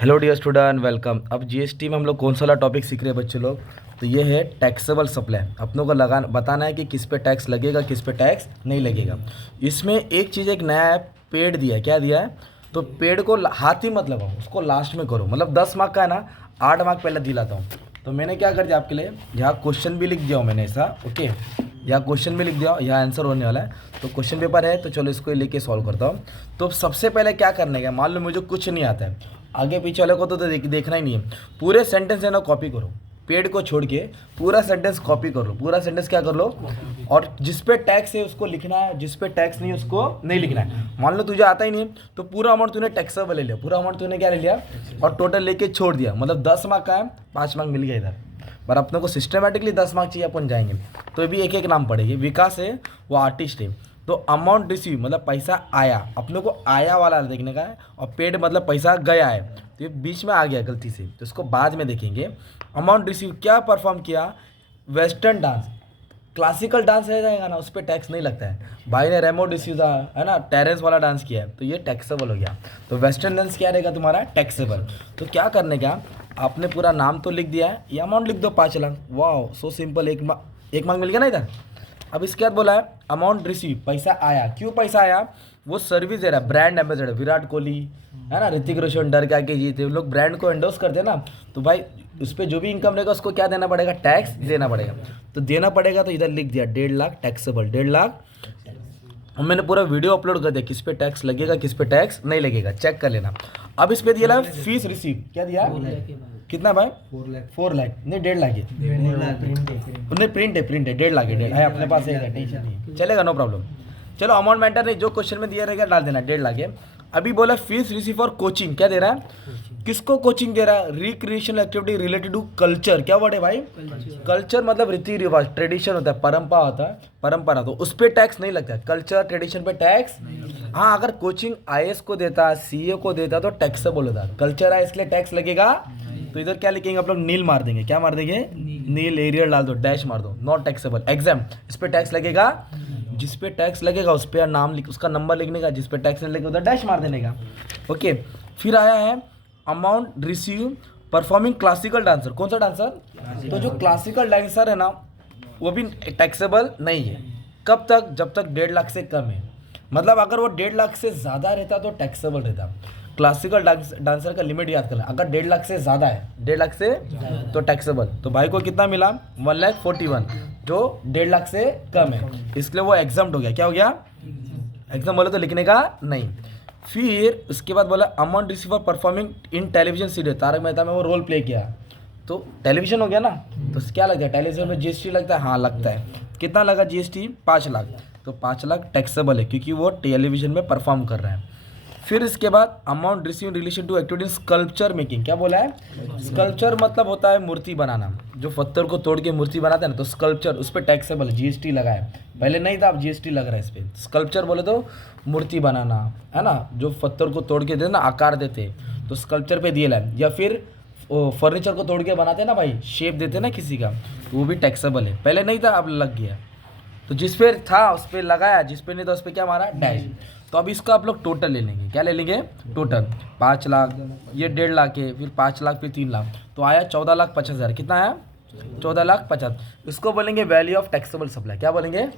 Hello dear student, welcome. अब GST में हम लोग कौन सा वाला टॉपिक सीख रहे हैं बच्चे लोग? तो ये है टैक्सेबल सप्लाई। अपनों को लगा बताना है कि किस पे टैक्स लगेगा, किस पे टैक्स नहीं लगेगा। इसमें एक चीज़, एक नया है, पेड दिया है। क्या दिया है? तो पेड को हाथ ही मत लगाओ, उसको लास्ट में करो। मतलब 10 मार्क का है ना, 8 मार्क पहले दिलाता हूँ। तो मैंने क्या कर दिया आपके लिए, यहाँ क्वेश्चन भी लिख दिया हूँ मैंने ऐसा। ओके, यहाँ क्वेश्चन भी लिख दिया, यहाँ आंसर होने वाला है। तो क्वेश्चन पेपर है, तो चलो इसको लेके सॉल्व करता हूँ। तो सबसे पहले क्या करने का, मान लो मुझे कुछ नहीं आता है, आगे पीछे वाले को तो देखना ही नहीं है। पूरे सेंटेंस है ना कॉपी करो, पेड को छोड़ के पूरा सेंटेंस कॉपी कर लो। पूरा सेंटेंस क्या कर लो, और जिस पे टैक्स है उसको लिखना है, जिस पे टैक्स नहीं है उसको नहीं लिखना है। मान लो तुझे आता ही नहीं है, तो पूरा अमाउंट तूने टैक्सेबल ले लिया, पूरा अमाउंट तूने क्या ले लिया और टोटल लेके छोड़ दिया। मतलब 10 मार्क का है, 5 मार्क मिल गया इधर। पर अपने को सिस्टमेटिकली 10 मार्क चाहिए, अपन जाएंगे तो भी एक एक नाम पड़ेगी। विकास है, वो आर्टिस्ट है। तो अमाउंट रिसीव मतलब पैसा आया, अपने को आया वाला देखने का है, और पेड मतलब पैसा गया है। तो ये बीच में आ गया गलती से, तो इसको बाद में देखेंगे। अमाउंट रिसीव क्या परफॉर्म किया? वेस्टर्न डांस, क्लासिकल डांस रह जाएगा ना, उस पर टैक्स नहीं लगता है। भाई ने रेमो डिसूजा है ना, टेरेंस वाला डांस किया है, तो ये टैक्सेबल हो गया। तो वेस्टर्न डांस क्या रहेगा तुम्हारा? टैक्सेबल। तो क्या करने का, आपने पूरा नाम तो लिख दिया है, ये अमाउंट लिख दो 5 लाख। वाह, सो सिंपल। एक मार्क मिल गया ना इधर। अब इसके बाद बोला है अमाउंट रिसीव, पैसा आया। क्यों पैसा आया? वो सर्विस दे रहा है, ब्रांड एम्बेसडर विराट कोहली है ना, ऋतिक रोशन डर के आके जीते, लोग ब्रांड को एंडोर्स करते हैं ना। तो भाई उस पर जो भी इनकम रहेगा उसको क्या देना पड़ेगा? टैक्स देना पड़ेगा। तो देना पड़ेगा, तो इधर लिख दिया 1.5 लाख टैक्सेबल, 1.5 लाख। और मैंने पूरा वीडियो अपलोड कर दिया, किस पे टैक्स लगेगा, किस पे टैक्स नहीं लगेगा, चेक कर लेना। अब इस पे दिया फीस रिसीव, क्या दिया? कितना भाई? 4 लाख नहीं, 1.5 लाख है। नहीं, प्रिंट है, 1.5 लाख है, 1.5 है अपने पास है, टेंशन नहीं, चलेगा, नो प्रॉब्लम। चलो अमाउंट मैटर नहीं, जो क्वेश्चन में दिया रहेगा डाल देना, 1.5 लाख है। अभी बोला फीस रिसीव फॉर कोचिंग, क्या दे रहा है? किसको कोचिंग दे रहा है? Recreational activity related to culture. क्या वर्ड है भाई? कल्चर मतलब रीति रिवाज, ट्रेडिशन होता है, परंपरा होता है, परंपरा। तो उस पर टैक्स नहीं लगता है, कल्चर ट्रेडिशन पे टैक्स। हाँ, अगर कोचिंग आईएएस को देता, सीए को देता तो टैक्सेबल होता। कल्चर है इसलिए टैक्स लगेगा। तो इधर क्या लिखेंगे आप लोग? नील मार देंगे। क्या मार देंगे? नील, एरियल डाल दो, डैश मार दो, नॉट टैक्सेबल। एग्जाम, इस पे टैक्स लगेगा, जिस पे टैक्स लगेगा उस पर नाम लिख, उसका नंबर लिखने का, जिस पे टैक्स नहीं लगेगा उधर डैश मार देने का। ओके, फिर आया है amount receive performing classical dancer. कौन सा डांसर? तो जो क्लासिकल डांसर है ना, वो भी टैक्सेबल नहीं है। कब तक? जब तक 1.5 लाख से कम है। मतलब अगर वो 1.5 लाख से ज़्यादा रहता तो टैक्सेबल रहता। क्लासिकल डांसर का लिमिट याद करना, अगर 1.5 लाख से ज़्यादा है, 1.5 लाख से तो टैक्सेबल। तो भाई को कितना मिला? 1,41,000, जो 1.5 लाख से कम है, इसलिए वो एग्जाम्प्ट हो गया। क्या हो गया? एग्जाम बोले तो लिखने का नहीं। फिर उसके बाद बोला amount receive for performing in television serial, Tarak Mehta में वो रोल प्ले किया, तो टेलीविजन हो गया ना। तो क्या लगता है? टेलीविजन में जीएसटी लगता है? हाँ लगता है। कितना लगा जीएसटी? 5 लाख। तो 5 लाख टैक्सेबल है, क्योंकि वो टेलीविजन में परफॉर्म कर रहा है। फिर इसके बाद amount receive in relation to activity sculpture making. क्या बोला है? स्कल्पचर मतलब होता है मूर्ति बनाना, जो पत्थर को तोड़ के मूर्ति बनाते हैं ना, तो स्कल्पचर, उस पर टैक्सेबल है, जीएसटी लगा है। पहले नहीं था, अब जीएसटी लग रहा है इस पर। स्कल्पचर बोले तो मूर्ति बनाना है ना, जो पत्थर को तोड़ के देते ना, आकार देते, तो स्कल्पचर पे दिया है। या फिर फर्नीचर को तोड़ के बनाते हैं ना भाई, शेप देते ना किसी का, तो वो भी टैक्सेबल है। पहले नहीं था, अब लग गया। तो जिस पे था उस पर लगाया, जिस पे नहीं था उस पर क्या मारा? डैश। तो अब इसका आप लोग टोटल ले लेंगे। क्या ले लेंगे? टोटल 5 लाख, ये 1.5 लाख है, फिर 5 लाख, फिर 3 लाख, तो आया 14,50,000। कितना आया? 14,50,000। इसको बोलेंगे वैल्यू ऑफ टैक्सेबल सप्लाई। क्या बोलेंगे?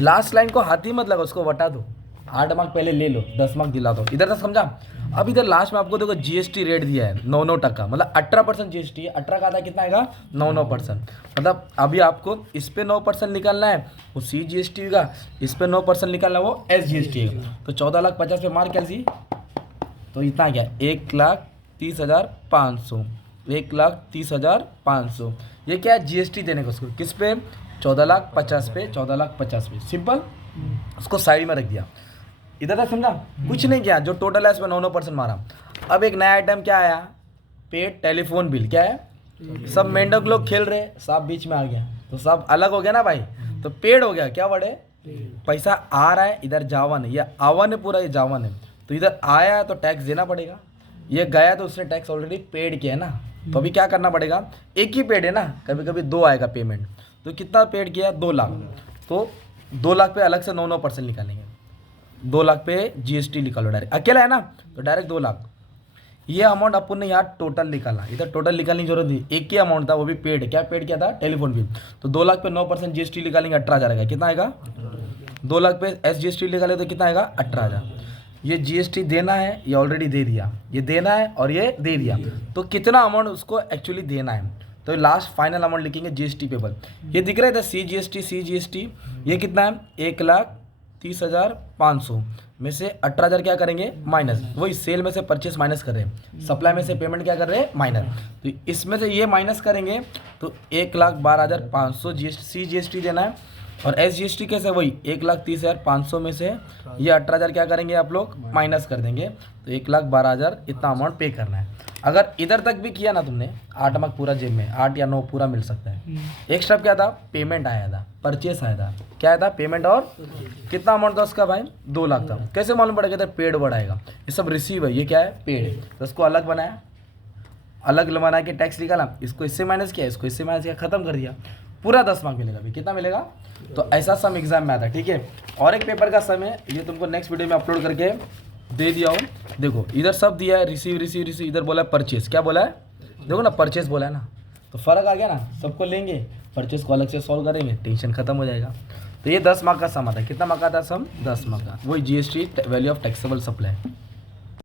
लास्ट लाइन को हाथ ही मत लगा, उसको बता दो। 8 मार्क पहले ले लो, 10 मार्क दिला दो। इधर तक समझा? अब इधर लास्ट में आपको देखो जीएसटी रेट दिया है 9% मतलब 18% जीएसटी है। 18 का आधा कितना आएगा? 9%। मतलब अभी आपको इस पे 9% निकालना है, वो सी जीएसटी होगा, इस पे 9% निकालना है, वो एस जीएसटी है। तो 14,50,000 पे मार्क क्या सी? तो इतना क्या? 1,30,500, 1,30,500। ये क्या है? जीएसटी देने को उसको, किस पे? 14,50,000 पे, 14,50,000 पे। सिंपल, उसको साइड में रख दिया। इधर तक समझा? कुछ नहीं किया, जो टोटल है इसमें 9% मारा। अब एक नया आइटम क्या आया? Paid telephone bill. क्या है? सब मेंढक लोग खेल रहे, सांप बीच में आ गया, तो सब अलग हो गया ना भाई, तो पेड हो गया। क्या वर्ड है? पैसा आ रहा है, इधर जावन है, ये आवन है, पूरा ये जावन है। तो इधर आया तो टैक्स देना पड़ेगा, ये गया तो उसने टैक्स ऑलरेडी पेड किया है ना। तो अभी क्या करना पड़ेगा? एक ही पेड है ना, कभी कभी 2 आएगा पेमेंट। तो कितना पेड किया? 2 लाख। तो 2 लाख पे अलग से 9% निकालेंगे। 2 लाख पे जीएसटी निकालो डायरेक्ट, अकेला है ना, तो डायरेक्ट 2 लाख। ये अमाउंट अपन ने यहाँ टोटल निकाला, इधर टोटल निकालने की जरूरत नहीं, एक ही अमाउंट था, वो भी पेड। क्या पेड किया था? Telephone bill. तो 2 लाख पे 9% जीएसटी निकालेंगे 18,000 आएगा। कितना आएगा? 2 लाख पे SGST निकाले तो कितना आएगा? 18,000। ये GST देना है, ये ऑलरेडी दे दिया, ये देना है और ये दे दिया। तो कितना अमाउंट उसको एक्चुअली देना है, तो लास्ट फाइनल अमाउंट लिखेंगे GST पेबल। ये दिख रहा है CGST, ये कितना है? 1,30,500 में से 18,000 क्या करेंगे? माइनस। वही सेल में से परचेस माइनस कर रहे हैं, सप्लाई में से पेमेंट क्या कर रहे हैं? माइनस। तो इसमें से ये माइनस करेंगे तो 1,12,500 CGST देना है। और SGST कैसे? वही 1,30,500 में से ये 18,000 क्या करेंगे आप लोग? माइनस कर देंगे। तो 1,12,000 इतना अमाउंट पे करना है। अगर इधर तक भी किया ना तुमने, 8 मार्क पूरा जेब में, 8 या 9 पूरा मिल सकता है। एक स्टेप क्या था? पेमेंट आया था, परचेस आया था। क्या आया था? पेमेंट। और कितना अमाउंट था उसका भाई? 2 लाख था। कैसे मालूम पड़ेगा? तो पेड वर्ड आएगा। ये सब रिसीव है, ये क्या है? पेड। तो इसको अलग बनाया, अलग बना के टैक्स निकाला, इसको इससे माइनस किया, इसको इससे माइनस किया, खत्म कर दिया। पूरा 10 मार्क मिलेगा भाई। कितना मिलेगा? तो ऐसा सम एग्जाम में आता है, ठीक है। और एक पेपर का सम है, ये तुमको नेक्स्ट वीडियो में अपलोड करके दे दिया हूँ। देखो इधर सब दिया है, रिसीव रिसीव रिसीव, इधर बोला है परचेस। क्या बोला है? देखो ना, परचेस बोला है ना, तो फर्क आ गया ना। सबको लेंगे, परचेस को अलग से सॉल्व करेंगे, टेंशन खत्म हो जाएगा। तो ये 10 मार्क का सम आता है। कितना मार्क आता है सम? 10 मार्क का। वही GST value of taxable supply.